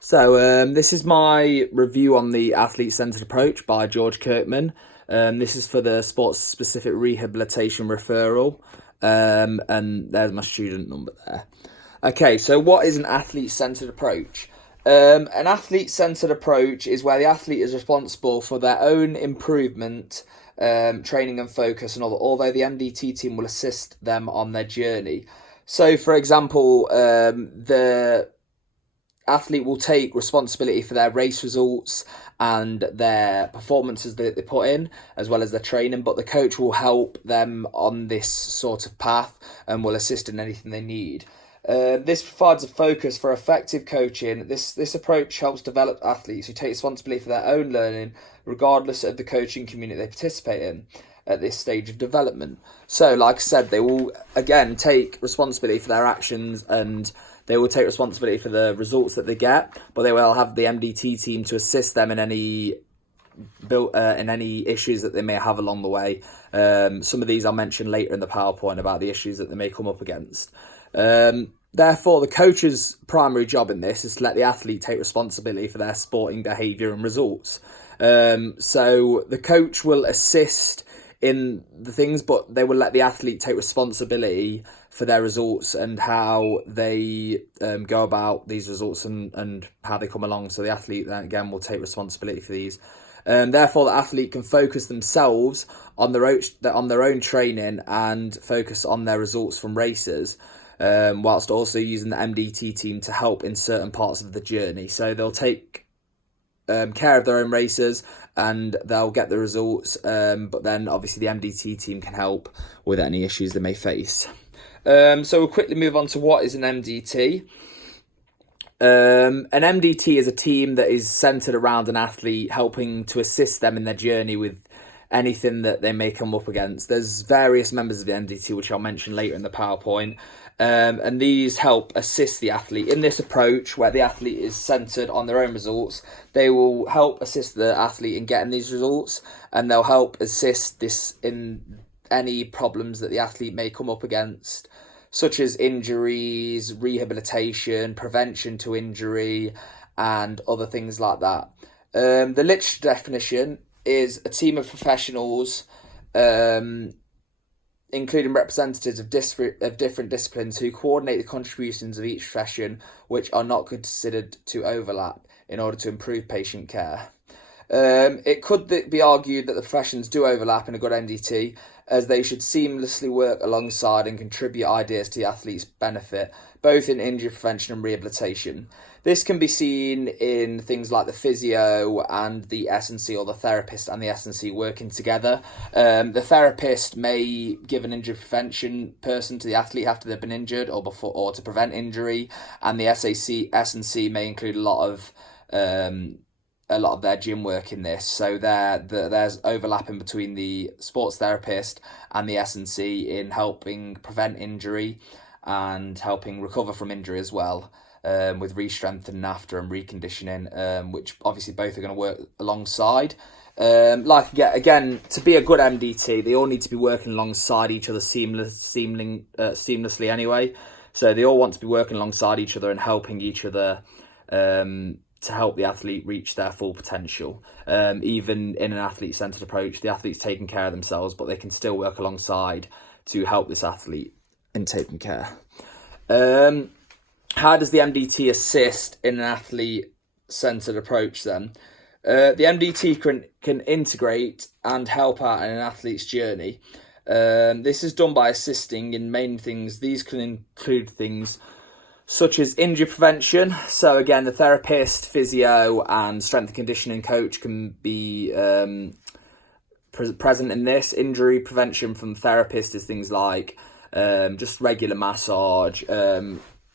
This is my review on the athlete-centered approach by George Kirkman. This is for the sports-specific rehabilitation referral, and there's my student number there. Okay, so what is an athlete-centered approach? An athlete-centered approach is where the athlete is responsible for their own improvement, training and focus, and although the MDT team will assist them on their journey. So, for example, the athlete will take responsibility for their race results and their performances that they put in, as well as their training, but the coach will help them on this sort of path and will assist in anything they need. This provides a focus for effective coaching. This approach helps develop athletes who take responsibility for their own learning, regardless of the coaching community they participate in at this stage of development. So, like I said, they will again take responsibility for their actions, and they will take responsibility for the results that they get, but they will have the MDT team to assist them in any issues that they may have along the way. Some of these I'll mention later in the PowerPoint about the issues that they may come up against. Therefore, the coach's primary job in this is to let the athlete take responsibility for their sporting behaviour and results. So the coach will assist in the things, but they will let the athlete take responsibility for their results and how they go about these results and how they come along. So the athlete then again will take responsibility for these. Therefore, the athlete can focus themselves on their own training and focus on their results from races, whilst also using the MDT team to help in certain parts of the journey. So they'll take care of their own races and they'll get the results, but then obviously the MDT team can help with any issues they may face. So we'll quickly move on to what is an MDT. An MDT is a team that is centered around an athlete, helping to assist them in their journey with anything that they may come up against. There's various members of the MDT, which I'll mention later in the PowerPoint, and these help assist the athlete. In this approach, where the athlete is centered on their own results, they will help assist the athlete in getting these results, and they'll help assist this in any problems that the athlete may come up against, such as injuries, rehabilitation, prevention to injury, and other things like that. The literature definition is a team of professionals, including representatives of different disciplines, who coordinate the contributions of each profession, which are not considered to overlap, in order to improve patient care. It could be argued that the professions do overlap in a good MDT, as they should seamlessly work alongside and contribute ideas to the athlete's benefit, both in injury prevention and rehabilitation. This can be seen in things like the physio and the S&C, or the therapist and the S&C working together. The therapist may give an injury prevention person to the athlete after they've been injured or to prevent injury, and the S&C may include a lot of their gym work in this. So there's overlapping between the sports therapist and the S&C in helping prevent injury and helping recover from injury as well, with re-strengthening after and reconditioning, which obviously both are going to work alongside. Again, to be a good MDT, they all need to be working alongside each other seamlessly anyway. So they all want to be working alongside each other and helping each other to help the athlete reach their full potential. Even in an athlete-centered approach, the athlete's taking care of themselves, but they can still work alongside to help this athlete in taking care. How does the MDT assist in an athlete-centered approach then? The MDT can integrate and help out in an athlete's journey. This is done by assisting in main things. These can include things such as injury prevention. So again, the therapist, physio, and strength and conditioning coach can be present in this. Injury prevention from the therapist is things like just regular massage,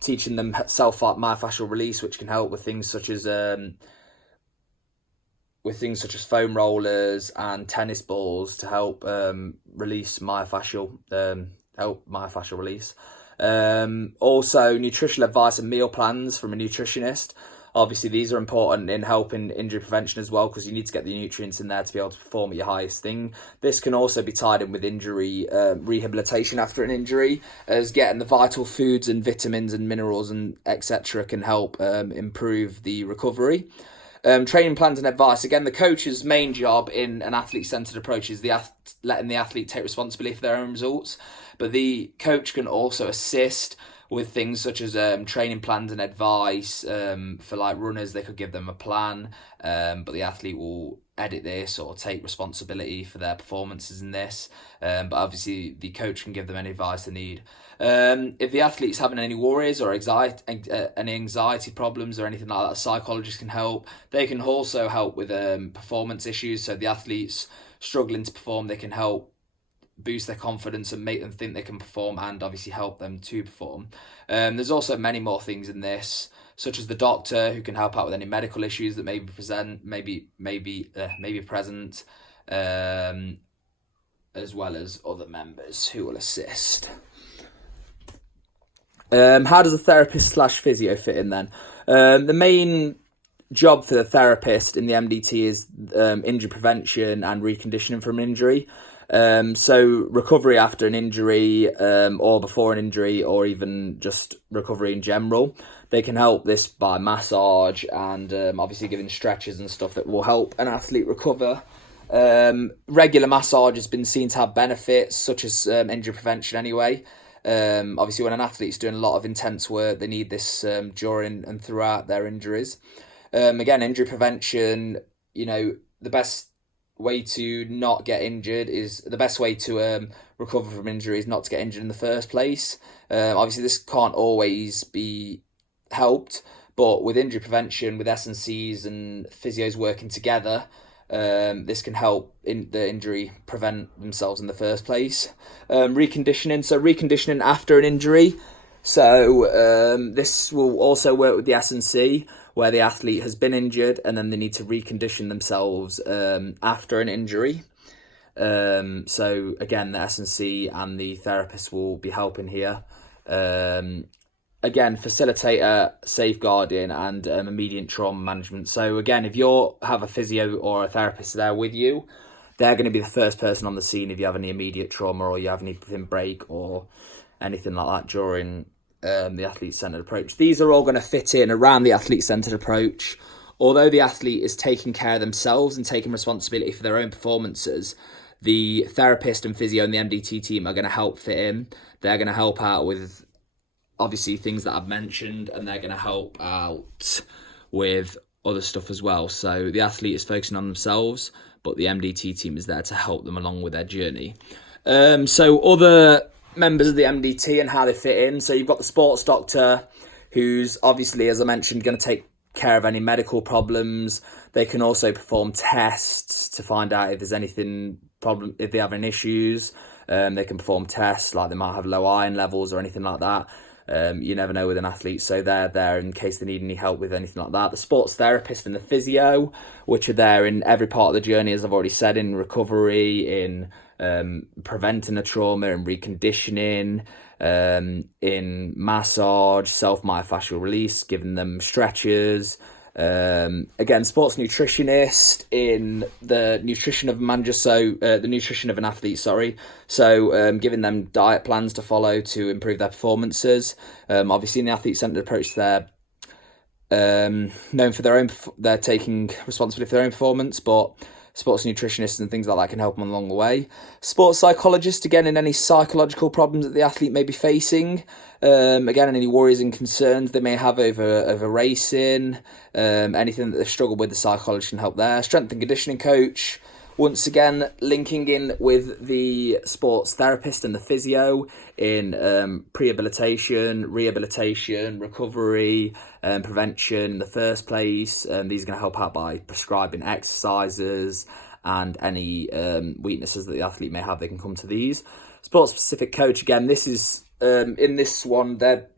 teaching them myofascial release, which can help with things such as foam rollers and tennis balls to help release myofascial release. Also, nutritional advice and meal plans from a nutritionist Obviously, these are important in helping injury prevention as well, because you need to get the nutrients in there to be able to perform at your highest thing. This can also be tied in with injury rehabilitation after an injury, as getting the vital foods and vitamins and minerals and etc. can help improve the recovery. Training plans and advice. Again, the coach's main job in an athlete-centered approach is letting the athlete take responsibility for their own results. But the coach can also assist with things such as training plans and advice. For like runners, they could give them a plan, but the athlete will edit this or take responsibility for their performances in this. But obviously, the coach can give them any advice they need. If the athlete's having any worries or any anxiety problems or anything like that, psychologists can help. They can also help with performance issues. So the athlete's struggling to perform, they can help boost their confidence and make them think they can perform, and obviously help them to perform. There's also many more things in this, such as the doctor, who can help out with any medical issues that may be present, as well as other members who will assist. How does a therapist / physio fit in then? The main job for the therapist in the MDT is injury prevention and reconditioning from injury. So recovery after an injury, or before an injury, or even just recovery in general. They can help this by massage and obviously giving stretches and stuff that will help an athlete recover. Regular massage has been seen to have benefits, such as injury prevention anyway. Obviously, when an athlete's doing a lot of intense work, they need this during and throughout their injuries. Again, injury prevention, the best way to not get injured is the best way to recover from injury is not to get injured in the first place. Obviously, this can't always be helped, but with injury prevention, with S&Cs and physios working together, this can help in the injury prevent themselves in the first place. Reconditioning after an injury. So this will also work with the S&C, where the athlete has been injured and then they need to recondition themselves after an injury. So again, the S&C and the therapist will be helping here. Again, facilitator, safeguarding, and immediate trauma management. So again, if you have a physio or a therapist there with you, they're going to be the first person on the scene if you have any immediate trauma or you have anything break or anything like that during the athlete-centered approach. These are all going to fit in around the athlete-centered approach. Although the athlete is taking care of themselves and taking responsibility for their own performances, the therapist and physio and the MDT team are going to help fit in. They're going to help out with obviously things that I've mentioned, and they're going to help out with other stuff as well. So the athlete is focusing on themselves, but the MDT team is there to help them along with their journey. So other members of the MDT and how they fit in. So you've got the sports doctor, who's obviously, as I mentioned, going to take care of any medical problems. They can also perform tests to find out if there's anything problem, if they have any issues. They can perform tests like they might have low iron levels or anything like that. You never know with an athlete, so they're there in case they need any help with anything like that. The sports therapist and the physio, which are there in every part of the journey, as I've already said, in recovery, in preventing a trauma, in reconditioning, in massage, self-myofascial release, giving them stretches. Again, sports nutritionist in the nutrition of the nutrition of an athlete, So giving them diet plans to follow to improve their performances. Obviously in the athlete-centered approach, they're known for they're taking responsibility for their own performance, but sports nutritionists and things like that can help them along the way. Sports psychologist, again, in any psychological problems that the athlete may be facing. Again, any worries and concerns they may have over racing, anything that they struggle with, the psychologist can help there. Strength and conditioning coach, once again, linking in with the sports therapist and the physio in prehabilitation, rehabilitation, recovery, prevention in the first place. These are going to help out by prescribing exercises and any weaknesses that the athlete may have. They can come to these. Sports-specific coach, again, this is in this one, they're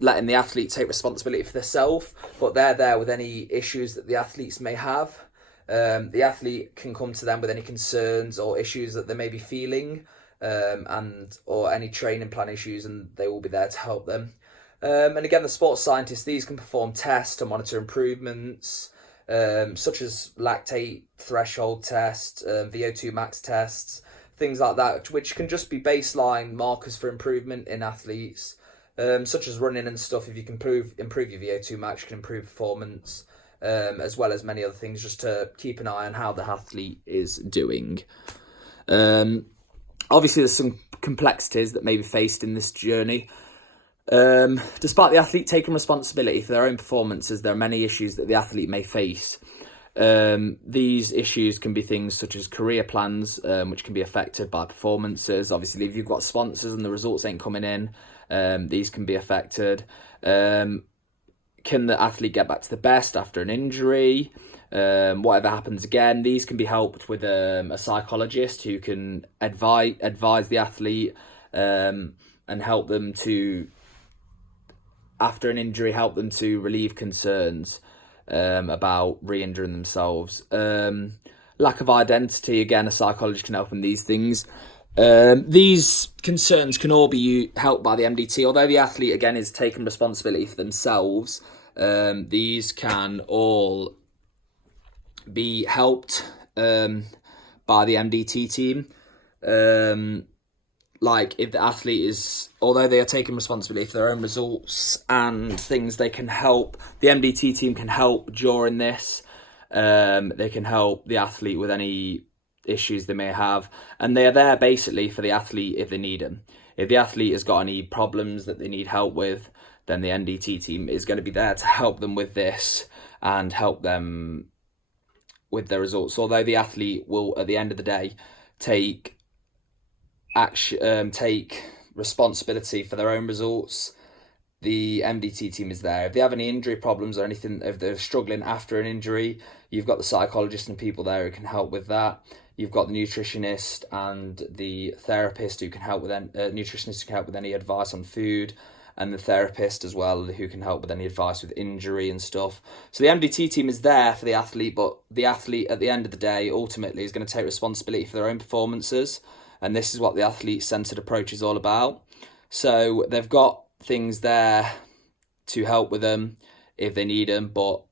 letting the athlete take responsibility for themselves, but they're there with any issues that the athletes may have. The athlete can come to them with any concerns or issues that they may be feeling, or any training plan issues, and they will be there to help them. And again, the sports scientists, these can perform tests to monitor improvements, such as lactate threshold tests, VO2 max tests, things like that, which can just be baseline markers for improvement in athletes, such as running and stuff. If you can improve your VO2 max, you can improve performance, as well as many other things, just to keep an eye on how the athlete is doing. Obviously, there's some complexities that may be faced in this journey. Despite the athlete taking responsibility for their own performances, there are many issues that the athlete may face. These issues can be things such as career plans, which can be affected by performances. Obviously, if you've got sponsors and the results ain't coming in, these can be affected. Can the athlete get back to the best after an injury? Whatever happens again, these can be helped with a psychologist who can advise the athlete and help them to, after an injury, help them to relieve concerns about re-injuring themselves. Lack of identity, again, a psychologist can help in these things. These concerns can all be helped by the MDT. Although the athlete, again, is taking responsibility for themselves, these can all be helped by the MDT team. Like, if the athlete is, although they are taking responsibility for their own results and things, they can help, the MDT team can help during this. They can help the athlete with any issues they may have. And they are there basically for the athlete if they need them. If the athlete has got any problems that they need help with, then the MDT team is going to be there to help them with this and help them with their results. Although the athlete will, at the end of the day, take responsibility for their own results, the MDT team is there. If they have any injury problems or anything, if they're struggling after an injury, you've got the psychologist and people there who can help with that. You've got the nutritionist and the therapist who can help with nutritionist who can help with any advice on food, and the therapist as well who can help with any advice with injury and stuff. So the MDT team is there for the athlete, but the athlete at the end of the day ultimately is going to take responsibility for their own performances. And this is what the athlete-centered approach is all about. So they've got things there to help with them if they need them, but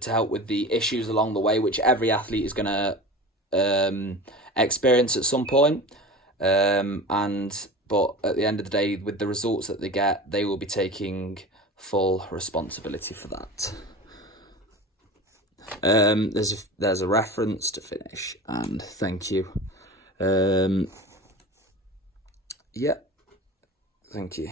to help with the issues along the way, which every athlete is going to experience at some point. But at the end of the day, with the results that they get, they will be taking full responsibility for that. There's a reference to finish, and thank you. Yeah, thank you.